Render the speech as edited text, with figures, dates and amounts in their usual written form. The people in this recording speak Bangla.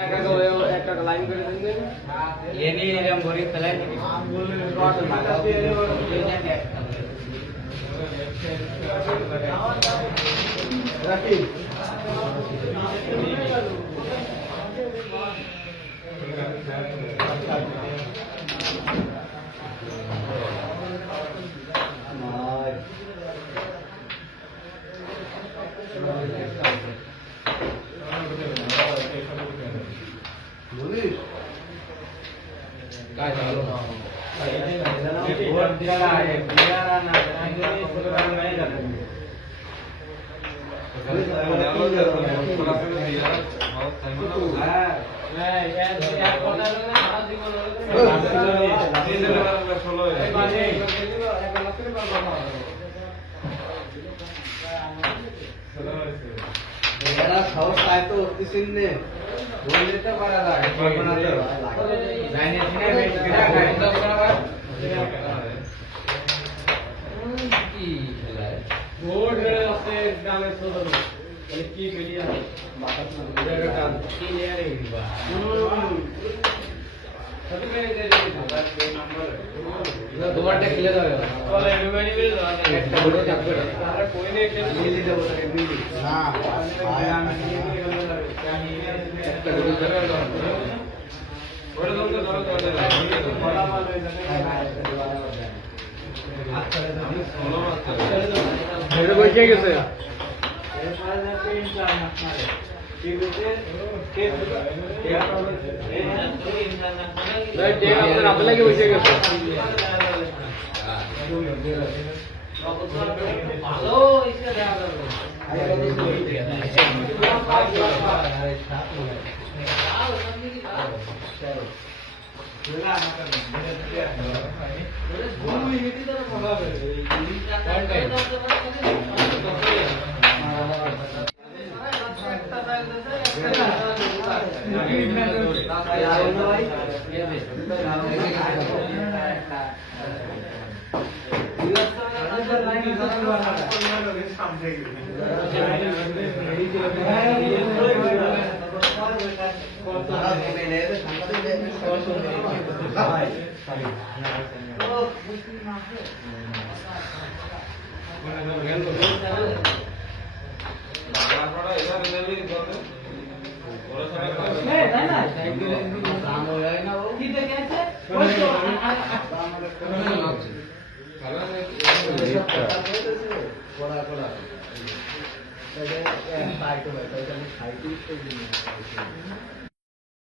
একটা লাইন করে দিন এনে এরকম ভরে ফেলাই দিবি রাখি काय झालं बोर्ड दिला आहे बियारा ना नाही प्रोग्राम नाही झाला खाऊ काय तो तिसरीने बोल देता बरा लागे তোমারটা খেলে যাবে বসে গেছে আপনাকে বসে গেছে